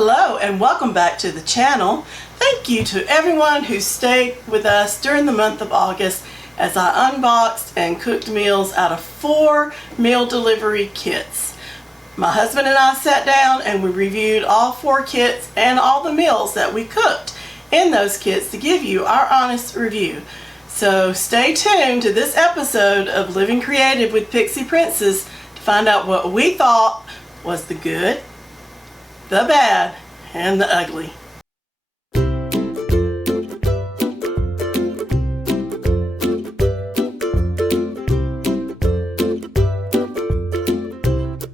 Hello and welcome back to the channel. Thank you to everyone who stayed with us during the month of August as I unboxed and cooked meals out of 4 meal delivery kits. My husband and I sat down and we reviewed all 4 kits and all the meals that we cooked in those kits to give you our honest review. So stay tuned to this episode of Living Creative with Pixie Princess to find out what we thought was the good, the bad, and the ugly.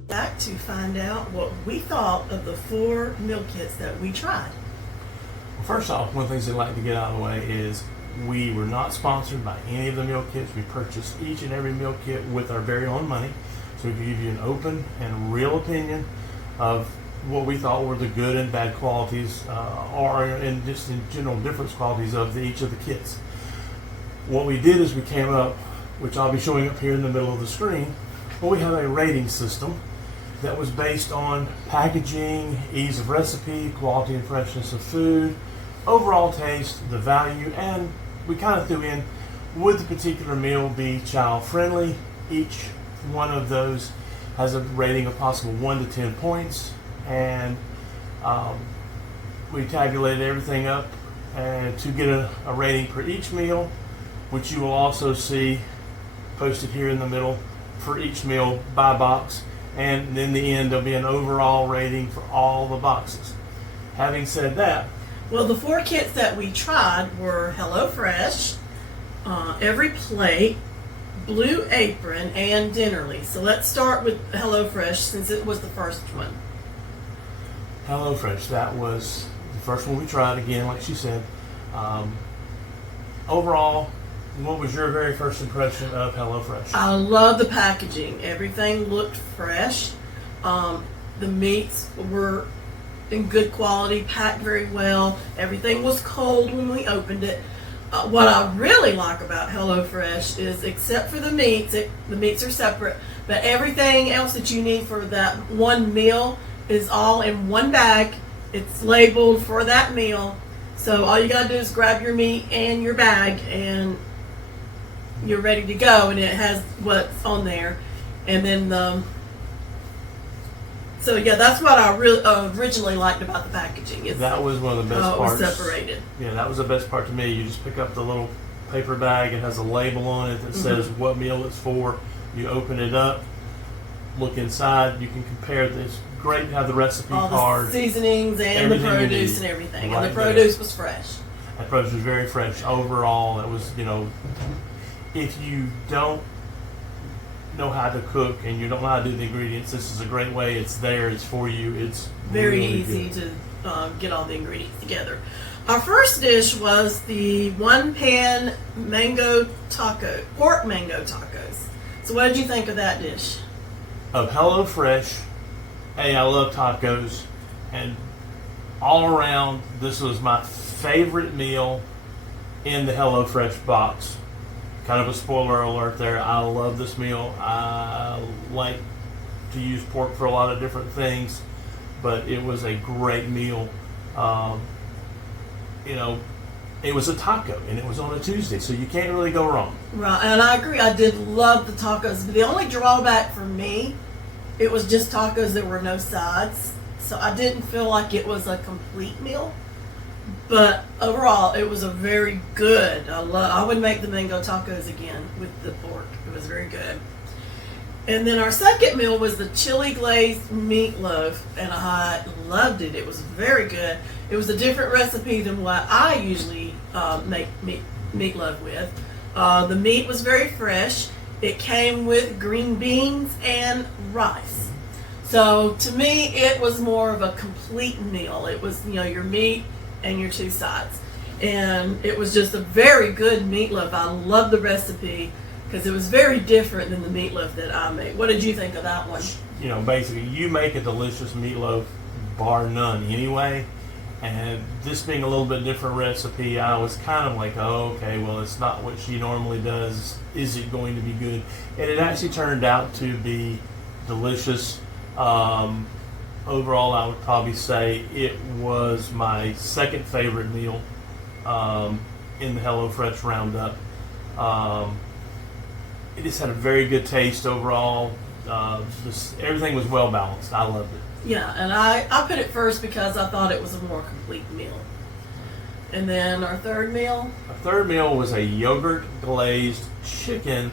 Back to find out what we thought of the 4 meal kits that we tried. First off, one of the things I'd like to get out of the way is we were not sponsored by any of the meal kits. We purchased each and every meal kit with our very own money. So we can give you an open and real opinion of what we thought were the good and bad qualities, or in just in general difference qualities of each of the kits. What we did is we came up, which I'll be showing up here in the middle of the screen, but we have a rating system that was based on packaging, ease of recipe, quality and freshness of food, overall taste, the value, and we kind of threw in, would the particular meal be child friendly? Each one of those has a rating of possible 1 to 10 points, and we tabulated everything up to get a rating for each meal, which you will also see posted here in the middle for each meal by box, and in the end there'll be an overall rating for all the boxes. Having said that, well, the 4 kits that we tried were HelloFresh, Every Plate, Blue Apron, and Dinnerly. So let's start with HelloFresh since it was the first one. HelloFresh, that was the first one we tried, again, like she said. Overall, what was your very first impression of HelloFresh? I love the packaging. Everything looked fresh. The meats were in good quality, packed very well. Everything was cold when we opened it. What I really like about HelloFresh is, except for the meats, the meats are separate, but everything else that you need for that one meal is all in one bag. It's labeled for that meal. So all you gotta do is grab your meat and your bag and you're ready to go, and it has what's on there. And then so yeah, that's what I really originally liked about the packaging. That was one of the best parts. It was separated. Yeah, that was the best part to me. You just pick up the little paper bag. It has a label on it that says what meal it's for. You open it up, look inside. You can compare this. Great to have the recipe card, the seasonings and the produce and everything. And the produce was fresh. That produce was very fresh overall. It was, if you don't know how to cook and you don't know how to do the ingredients, this is a great way. It's there. It's for you. It's very really easy to get all the ingredients together. Our first dish was the 1-pan pork mango tacos. So what did you think of that dish? Of HelloFresh, I love tacos, and all around, this was my favorite meal in the HelloFresh box. Kind of a spoiler alert there. I love this meal. I like to use pork for a lot of different things, but it was a great meal. It was a taco, and it was on a Tuesday, so you can't really go wrong. Right, and I agree. I did love the tacos, but the only drawback for me, it was just tacos. There were no sides, so I didn't feel like it was a complete meal. But overall, it was a very good. I would make the mango tacos again with the pork. It was very good. And then our second meal was the chili glazed meatloaf, and I loved it. It was very good. It was a different recipe than what I usually make meatloaf with. The meat was very fresh. It came with green beans and rice. So to me, it was more of a complete meal. It was, your meat and your 2 sides. And it was just a very good meatloaf. I love the recipe because it was very different than the meatloaf that I make. What did you think of that one? Basically, you make a delicious meatloaf, bar none anyway. And this being a little bit different recipe, I was kind of like, oh, okay, well, it's not what she normally does. Is it going to be good? And it actually turned out to be delicious. overall, I would probably say it was my second favorite meal in the HelloFresh Roundup. It just had a very good taste overall. Everything was well balanced. I loved it. Yeah, and I put it first because I thought it was a more complete meal. And then our third meal? Our third meal was a yogurt glazed chicken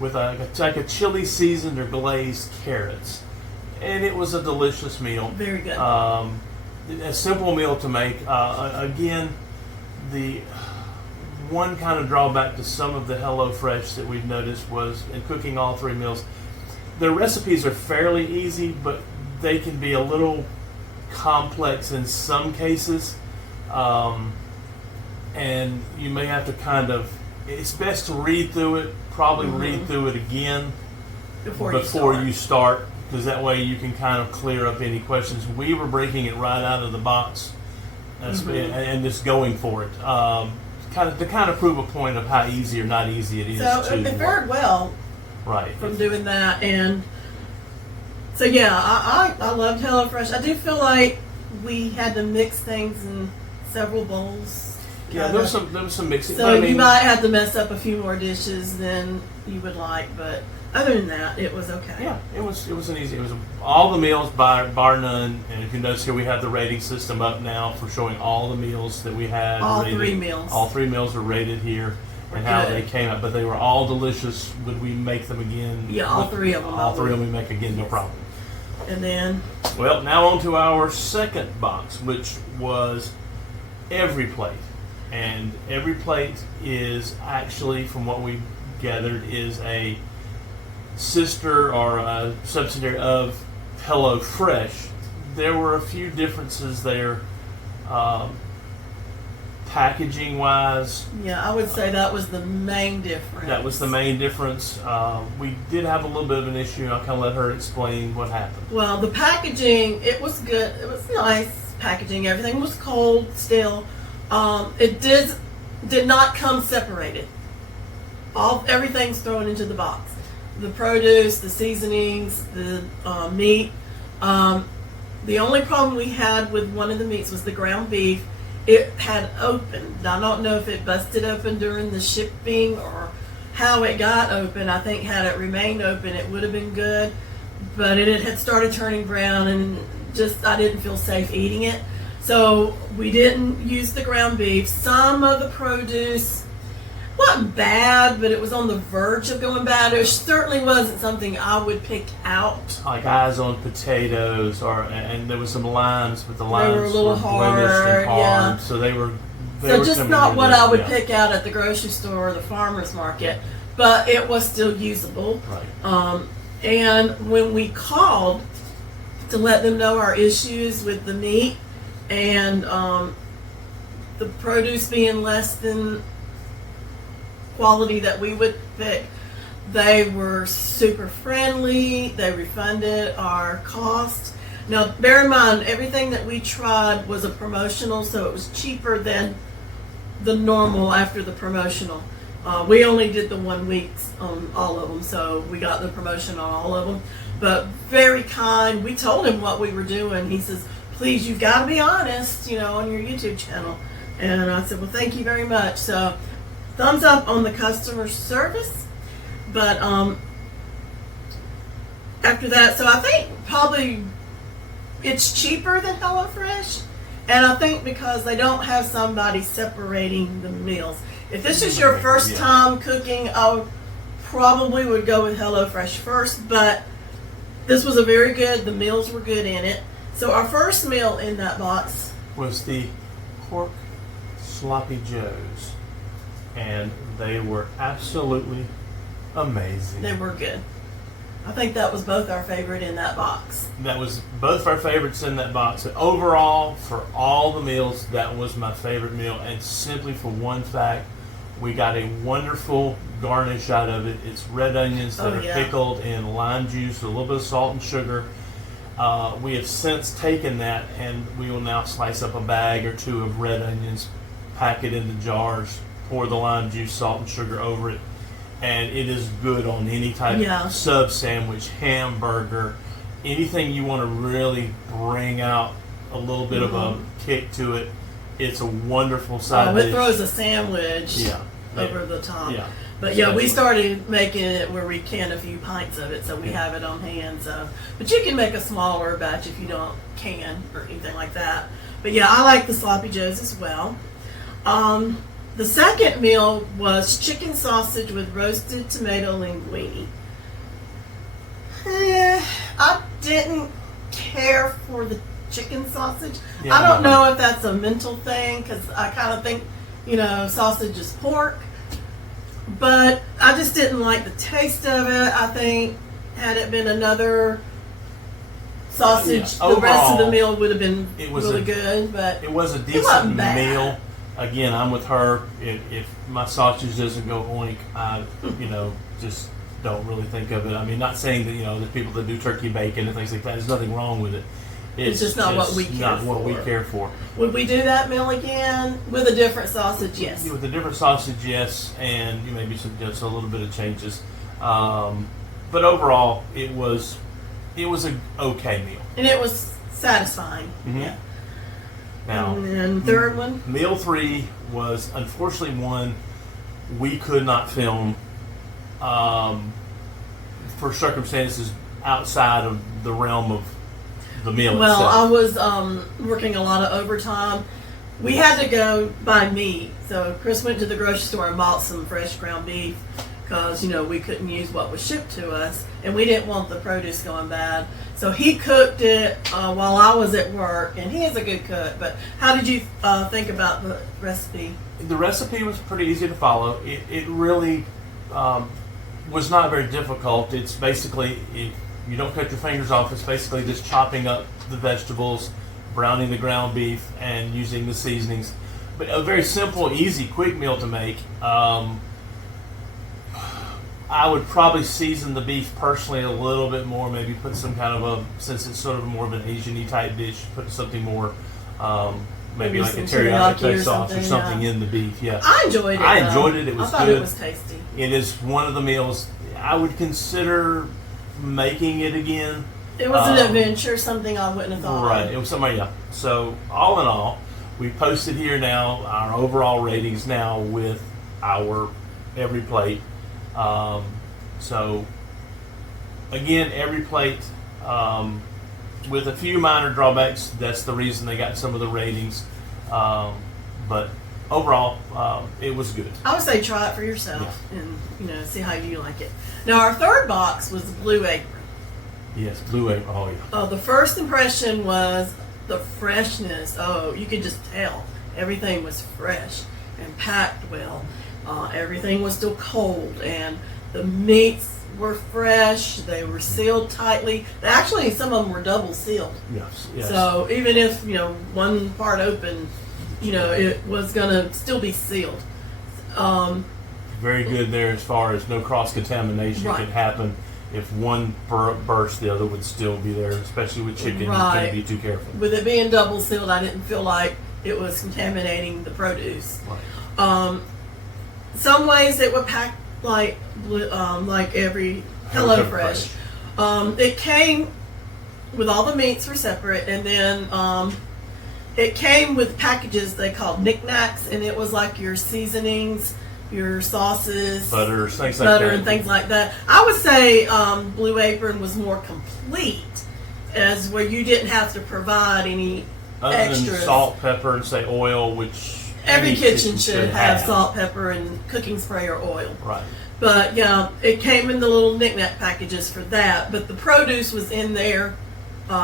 with like a chili seasoned or glazed carrots. And it was a delicious meal. Very good. A simple meal to make. Again, the one kind of drawback to some of the HelloFresh that we've noticed was in cooking all three meals, the recipes are fairly easy, but they can be a little complex in some cases. And you may have to it's best to read through it, probably read through it again Before you start, because that way you can kind of clear up any questions. We were breaking it right out of the box and just going for it. To prove a point of how easy or not easy it is So it fared well right from doing that. And so, yeah, I loved HelloFresh. I do feel like we had to mix things in several bowls. Yeah, there was some mixing. So you might have to mess up a few more dishes than you would like, but other than that, it was okay. Yeah, it was all the meals bar none. And if you notice here, we have the rating system up now for showing all the meals that we had. All rated. 3 meals. All 3 meals are rated here and how they came out. But they were all delicious. Would we make them again? Yeah, all 3 of them. All 3 of them we make again, no problem. And then? Well, now on to our second box, which was Every Plate. And Every Plate is actually, from what we gathered, is a sister or a subsidiary of HelloFresh. There were a few differences there, packaging wise. Yeah, I would say that was the main difference. That was the main difference. We did have a little bit of an issue. I'll kind of let her explain what happened. Well, the packaging, it was good. It was nice packaging. Everything was cold still. It did not come separated. Everything's thrown into the box. The produce, the seasonings, the meat. The only problem we had with one of the meats was the ground beef. It had opened. I don't know if it busted open during the shipping or how it got open. I think had it remained open, it would have been good. But it had started turning brown, and I didn't feel safe eating it. So we didn't use the ground beef. Some of the produce wasn't bad, but it was on the verge of going bad. It certainly wasn't something I would pick out. Like eyes on potatoes, and there was some limes, but the limes were a little blemished and hard. yeah. So they were just not what I would pick out at the grocery store or the farmer's market, but it was still usable. Right. And when we called to let them know our issues with the meat and the produce being less than quality that we would pick, they were super friendly. They refunded our cost. Now, bear in mind, everything that we tried was a promotional, so it was cheaper than the normal after the promotional. We only did the 1 week on all of them, so we got the promotion on all of them. But very kind. We told him what we were doing. He says, please, you've got to be honest, on your YouTube channel. And I said, well, thank you very much. So, thumbs up on the customer service. But after that, so I think probably it's cheaper than HelloFresh. And I think because they don't have somebody separating the meals. If this is your first time cooking, I probably would go with HelloFresh first. But this was a very good, the meals were good in it. So our first meal in that box was the pork sloppy joes. And they were absolutely amazing. They were good. I think that was both our favorite in that box. That was both our favorites in that box. And overall, for all the meals, that was my favorite meal. And simply for one fact, we got a wonderful garnish out of it. It's red onions that are pickled in lime juice with a little bit of salt and sugar. We have since taken that, and we will now slice up a bag or 2 of red onions, pack it into jars, pour the lime juice, salt, and sugar over it, and it is good on any type of sub sandwich, hamburger, anything you want to really bring out a little bit of a kick to it, it's a wonderful side it dish. throws a sandwich Yeah. over the top. Yeah. But yeah, we Especially. started making it where we can a few pints of it, so we have it on hand. So, but you can make a smaller batch if you don't can or anything like that. But yeah, I like the sloppy joes as well. The second meal was chicken sausage with roasted tomato linguine. I didn't care for the chicken sausage. Yeah, I don't no. know if that's a mental thing because I kind of think, sausage is pork. But I just didn't like the taste of it. I think had it been another sausage, Yeah. the rest of the Overall, meal would have been it was really a- good. But It was a wasn't decent bad. meal. Again, I'm with her. If my sausage doesn't go oink, I, just don't really think of it. I mean, not saying that, there's people that do turkey bacon and things like that. There's nothing wrong with it. It's just not what we care not what we for. care for. would we do that meal again with a different sausage? Yes. With a different sausage, yes, and maybe just a little bit of changes. But overall, it was an okay meal. And it was satisfying. Mhm. Yeah. Now, And then third one. meal 3 was unfortunately one we could not film for circumstances outside of the realm of the meal Well, I itself. was working a lot of overtime. We had to go buy meat, so Chris went to the grocery store and bought some fresh ground beef because we couldn't use what was shipped to us, and we didn't want the produce going bad. So he cooked it while I was at work, and he is a good cook. But how did you think about the recipe? The recipe was pretty easy to follow. It really was not very difficult. It's basically, if you don't cut your fingers off, it's basically just chopping up the vegetables, browning the ground beef, and using the seasonings. But a very simple, easy, quick meal to make. I would probably season the beef personally a little bit more, maybe put some kind of since it's sort of more of an Asian-y type dish, put something more, maybe like a some teriyaki teriyaki or sauce or something, something yeah. in the beef, yeah. I enjoyed it. I though. enjoyed it. It was I thought good. it was tasty. It is one of the meals I would consider making it again. It was an adventure, something I wouldn't have thought. Right. It was something, yeah. So all in all, we posted here now our overall ratings now with our every plate. So again, every plate with a few minor drawbacks. That's the reason they got some of the ratings. But overall, it was good. I would say try it for yourself and see how you like it. Now our third box was the Blue Apron. Yes, Blue Apron. Oh yeah. The first impression was the freshness. Oh, you could just tell everything was fresh and packed well. Everything was still cold, and the meats were fresh. They were sealed tightly. Actually, some of them were double sealed. Yes. Yes. So even if one part open, it was gonna still be sealed. Very good there as far as no cross contamination Right. could happen. If one burst, the other would still be there. Especially with chicken, you Right. can't be too careful. With it being double sealed, I didn't feel like it was contaminating the produce. Right. Some ways it would pack like every HelloFresh. It came with all the meats were separate, and then it came with packages they called knickknacks, and it was like your seasonings, your sauces, Butters, things like butter that. and things like that. I would say Blue Apron was more complete, as where you didn't have to provide any Other than extras. salt, pepper, and say oil, which Every any kitchen should have salt, pepper, and cooking spray or oil. Right. But yeah, it came in the little knickknack packages for that. But the produce was in there,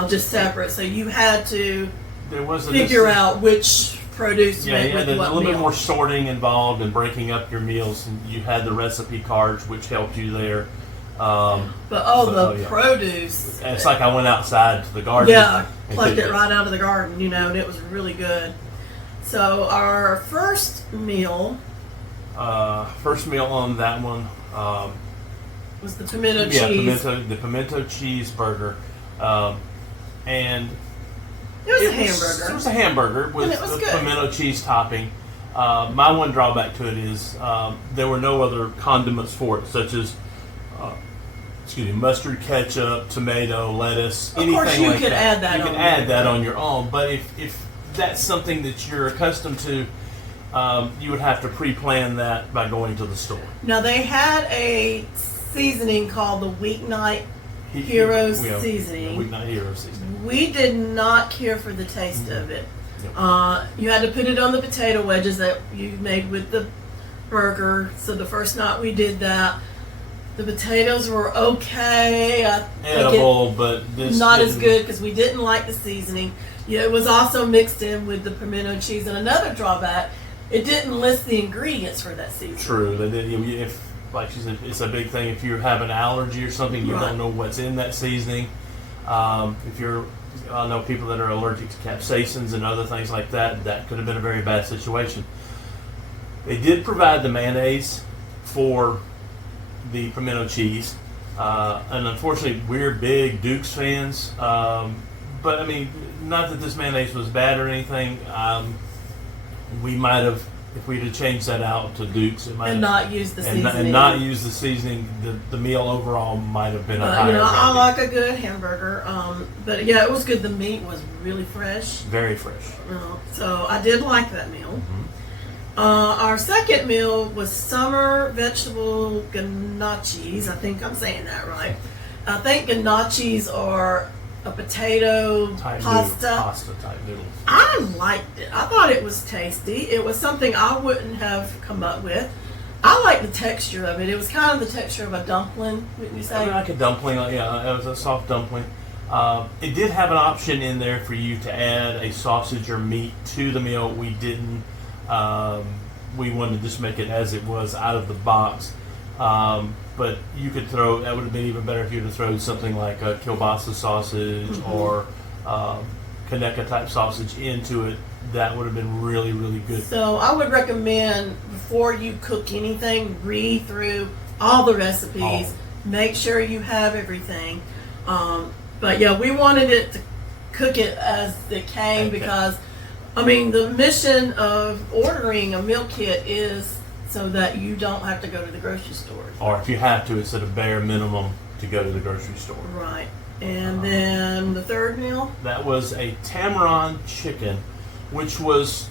just separate. So you had to There was a figure out which produce Yeah, went you with had a what little bit meal. more sorting involved and breaking up your meals, and you had the recipe cards, which helped you there. But yeah. produce. And it's like I went outside to the garden. Yeah, and plucked cooked it right out of the garden, and it was really good. So our first meal First meal on that one. was the pimento Yeah, cheese. the pimento cheeseburger, and It was a It hamburger. was a hamburger with And it was the good. pimento cheese topping. My one drawback to it is there were no other condiments for it, such as mustard, ketchup, tomato, lettuce, Of anything course, you like could that. add that You on can add there. that on your own, but if that's something that you're accustomed to, you would have to pre-plan that by going to the store. Now they had a seasoning called the Weeknight Hero seasoning. Weeknight Hero seasoning. We did not care for the taste of it. Yep. You had to put it on the potato wedges that you made with the burger. So the first night we did that. The potatoes were okay. I think Edible, but this not as didn't- good because we didn't like the seasoning. Yeah, it was also mixed in with the pimento cheese. And another drawback, it didn't list the ingredients for that seasoning. True. They did, if, like she said, it's a big thing. If you have an allergy or something, you Right. don't know what's in that seasoning. If you're, I know people that are allergic to capsaicins and other things like that. That could have been a very bad situation. They did provide the mayonnaise for the pimento cheese, and unfortunately, we're big Duke's fans. But I mean, not that this mayonnaise was bad or anything. We might have, if we'd have changed that out to Duke's, it might And have, not use the seasoning. and not use the seasoning. The meal overall might have been a But, higher. I rating. like a good hamburger. But yeah, it was good. The meat was really fresh. Very fresh. So I did like that meal. Mm-hmm. Our second meal was summer vegetable gnocchis. I think I'm saying that right. I think gnocchis are a potato Type pasta. type noodles. I liked it. I thought it was tasty. It was something I wouldn't have come up with. I like the texture of it. It was kind of the texture of a dumpling, wouldn't you I say? mean, like a dumpling. Yeah, it was a soft dumpling. It did have an option in there for you to add a sausage or meat to the meal. We didn't. We wanted to just make it as it was out of the box. But you could throw, that would have been even better if you would have thrown something like a kielbasa sausage or Kaneka type sausage into it. That would have been really, really good. So I would recommend before you cook anything, read through all the recipes, make sure you have everything. But yeah, we wanted it to cook it as it came Okay. because, I mean, the mission of ordering a meal kit is so that you don't have to go to the grocery store. Or if you have to, it's at a bare minimum to go to the grocery store. Right. And then the third meal? That was a Tamaron chicken, which was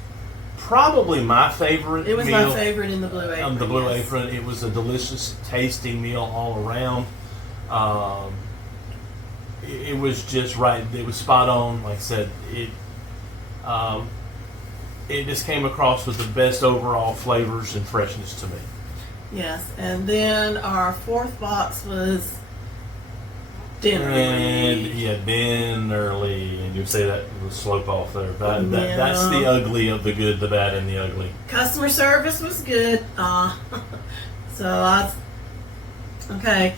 probably my favorite It was meal. my favorite in the Blue Apron. The Blue yes. Apron. It was a delicious tasting meal all around. It was just right. It was spot on. Like I said, it just came across with the best overall flavors and freshness to me. Yes. And then our fourth box was dinner. And yeah, dinnerly, and you say that with slope off there. That's Yeah. the ugly of the good, the bad, and the ugly. Customer service was good. Okay.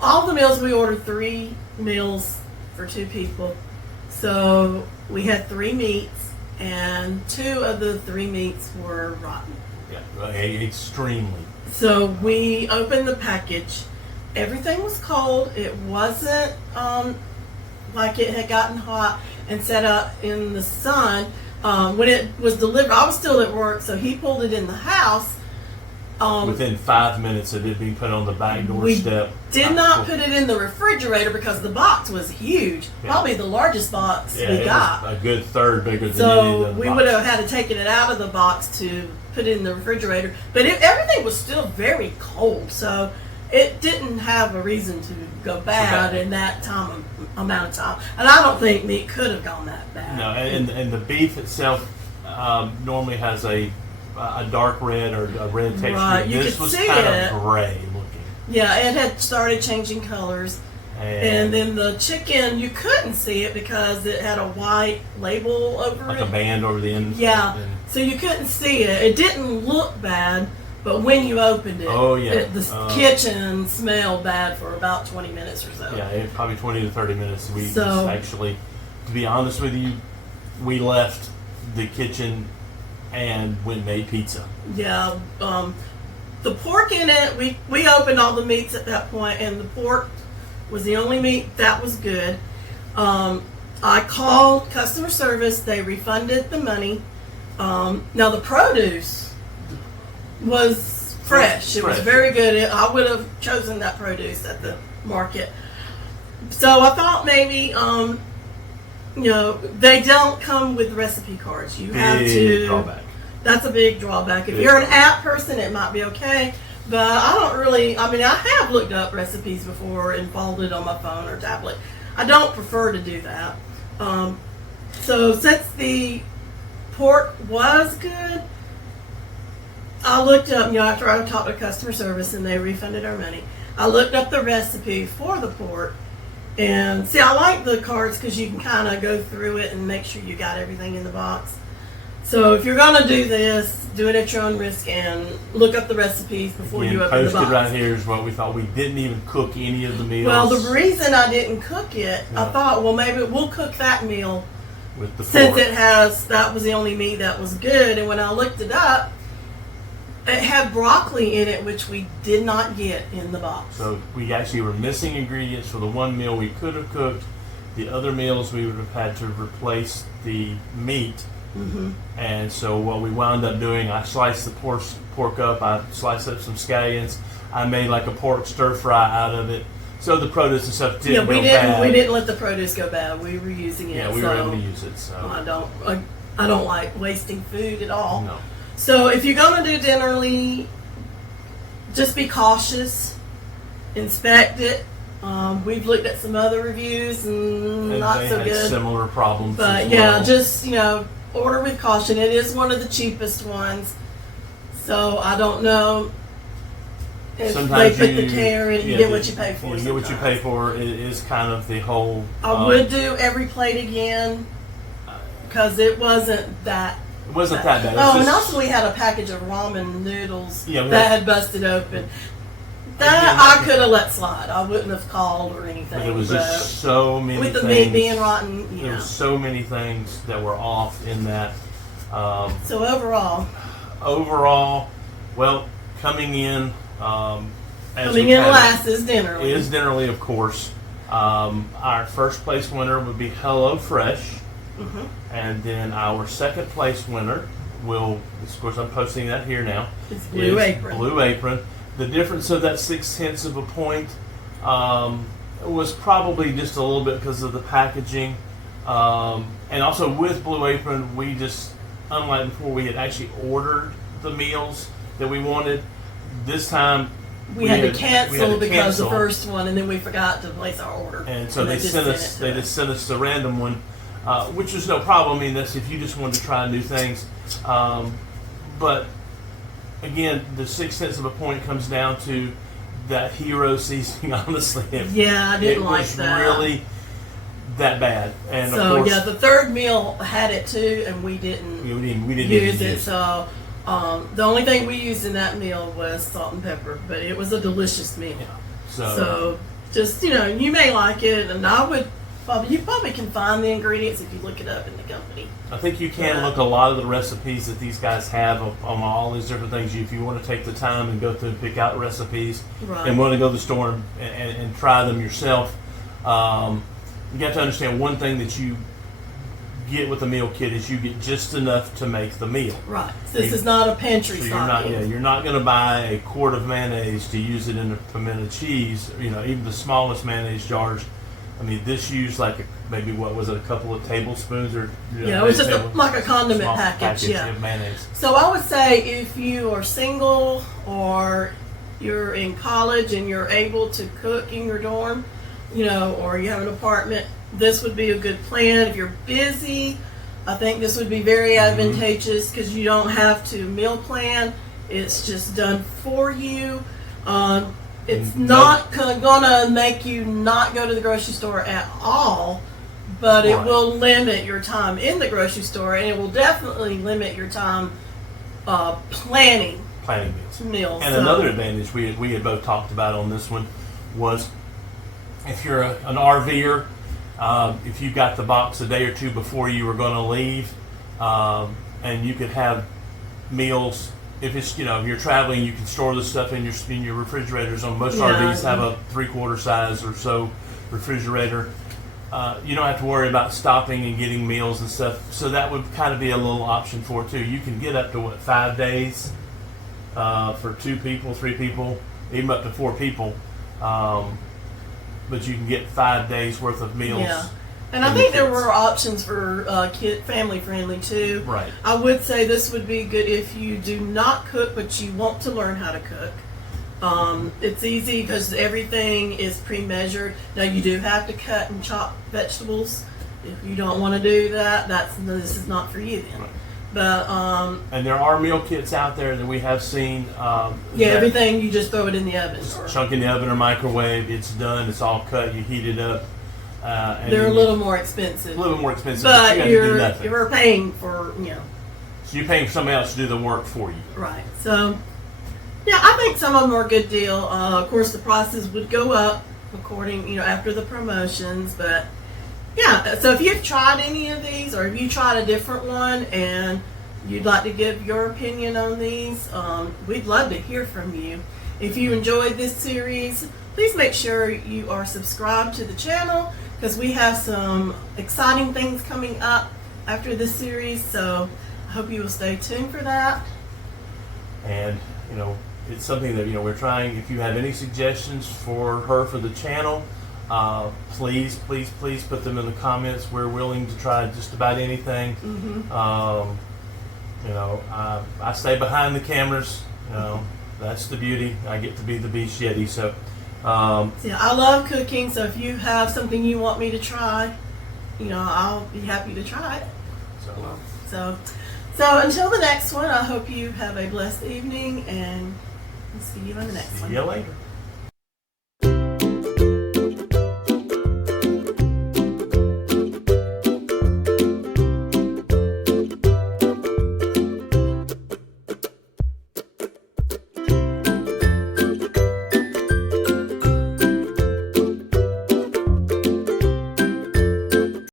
All the meals we ordered 3 meals for 2 people. So we had 3 meats, and 2 of the 3 meats were rotten. Yeah, extremely. So we opened the package. Everything was cold. It wasn't like it had gotten hot and set up in the sun. When it was delivered, I was still at work, so he pulled it in the house. Within 5 minutes of it being put on the back door We step. Did not put it in the refrigerator because the box was huge. Yeah. Probably the largest box Yeah, we it got. was a good third bigger than any So of the we box. would have had to taken it out of the box to put it in the refrigerator. But everything was still very cold, so it didn't have a reason to go bad in that amount of time. And I don't think meat could have gone that bad. No, and the beef itself normally has a dark red or a red texture. Right, you This could was see kind it. of gray looking. Yeah, it had started changing colors. And then the chicken, you couldn't see it because it had a white label over like it. a band over the end. Yeah, And- so you couldn't see it. It didn't look bad, but when you opened it, Oh, yeah. the kitchen smelled bad for about 20 minutes or so. yeah, probably 20 to 30 minutes. We So- just actually, to be honest with you, we left the kitchen and went and made pizza. Yeah, the pork in it, we opened all the meats at that point, and the pork was the only meat that was good. I called customer service. They refunded the money. Now the produce was fresh. It was Fresh. very good. I would have chosen that produce at the market. So I thought maybe, they don't come with recipe cards. You have to. Drawback. That's a big drawback. If you're an app person, it might be okay. But I don't really, I have looked up recipes before and followed it on my phone or tablet. I don't prefer to do that. So since the pork was good, I looked up, after I talked to customer service and they refunded our money, I looked up the recipe for the pork. And see, I like the cards because you can kind of go through it and make sure you got everything in the box. So if you're going to do this, do it at your own risk and look up the recipes before you open the box. Posted right here is what we thought. We didn't even cook any of the meals. Well, the reason I didn't cook it, I thought, well, maybe we'll cook that meal with the since pork. that was the only meat that was good. And when I looked it up, it had broccoli in it, which we did not get in the box. So we actually were missing ingredients for the one meal we could have cooked. The other meals we would have had to replace the meat. Mm-hmm. And so what we wound up doing, I sliced the pork up. I sliced up some scallions. I made like a pork stir fry out of it. So the produce and stuff didn't go bad. We didn't let the produce go bad. We were using it. Yeah, we were able to use it. So I don't like wasting food at all. No. So if you're gonna do dinnerly, just be cautious. Inspect it. We've looked at some other reviews and not they so had good. similar problems. But as yeah, well. just order with caution. It is one of the cheapest ones, so I don't know if sometimes they put the care in it. You get what you pay for. You get what you pay for. It is kind of the whole. I would do every plate again because it wasn't that. It wasn't that bad. Oh, and also we had a package of ramen noodles Yeah, that had busted open. That I could have let slide. I wouldn't have called or anything. But there was just so many with the things. meat being rotten. Yeah. There was so many things that were off in that. So overall, well, coming in. Last is dinnerly. Is dinnerly, of course. Our first place winner would be Hello Fresh. Mm-hmm. And then our second place winner will, of course, I'm posting that here now. It's Blue Apron. Blue Apron. The difference of that 0.6 of a point was probably just a little bit because of the packaging. And also with Blue Apron, we just, unlike before, we had actually ordered the meals that we wanted. This time, we had to cancel because the first one, and then we forgot to place our order. And so they just sent us the random one, which is no problem. I mean, that's if you just wanted to try new things. But again, the 0.6 of a point comes down to that hero seasoning. Honestly, I didn't like that. It was really that bad. And so of course, the third meal had it too, and we didn't use it. So the only thing we used in that meal was salt and pepper, but it was a delicious meal. Yeah. So just you may like it, and I would. You probably can find the ingredients if you look it up in the company. I think you can look a lot of the recipes that these guys have on all these different things. If you want to take the time and go through and pick out recipes and want to go to the store and try them yourself, you got to understand one thing that you get with the meal kit is you get just enough to make the meal. Right. So this is not a pantry stocking. You're not going to buy a quart of mayonnaise to use it in a pimento cheese. Even the smallest mayonnaise jars. I mean, this used like maybe a couple of tablespoons or it was just like a condiment package of mayonnaise. So I would say if you are single or you're in college and you're able to cook in your dorm, or you have an apartment, this would be a good plan. If you're busy, I think this would be very advantageous because you don't have to meal plan. It's just done for you. It's not gonna make you not go to the grocery store at all, but it will limit your time in the grocery store, and it will definitely limit your time planning meals. And another advantage we had both talked about on this one was if you're an RVer, if you got the box a day or two before you were going to leave, and you could have meals. If it's if you're traveling, you can store the stuff in your refrigerators. On most RVs have a 3/4 size or so refrigerator. You don't have to worry about stopping and getting meals and stuff. So that would kind of be a little option for it too. You can get up to 5 days for 2 people, 3 people, even up to 4 people. but you can get 5 days worth of meals. Yeah. And I And the think there kids. were options for family friendly too. Right. I would say this would be good if you do not cook, but you want to learn how to cook. It's easy because everything is pre-measured. Now you do have to cut and chop vegetables. If you don't want to do that, this is not for you then. Right. But And there are meal kits out there that we have seen. yeah, that everything you just throw it in the oven. Or, chunk in the oven or microwave. It's done. It's all cut. You heat it up. And they're a then little more expensive. a little more expensive, but you got to do you're nothing. paying for So you're paying for somebody else to do the work for you. right. So yeah, I think some of them are a good deal. Of course, the prices would go up according after the promotions, but yeah. So if you've tried any of these, or if you tried a different one and you'd like to give your opinion on these, we'd love to hear from you. If you enjoyed this series, please make sure you are subscribed to the channel because we have some exciting things coming up after this series. So I hope you will stay tuned for that. And it's something that we're trying. If you have any suggestions for the channel, please put them in the comments. We're willing to try just about anything. I stay behind the cameras. That's the beauty. I get to be the Beast Yeti. So Yeah, I love cooking. So if you have something you want me to try, I'll be happy to try it. So until the next one, I hope you have a blessed evening, and we'll see you on the next one. see you later.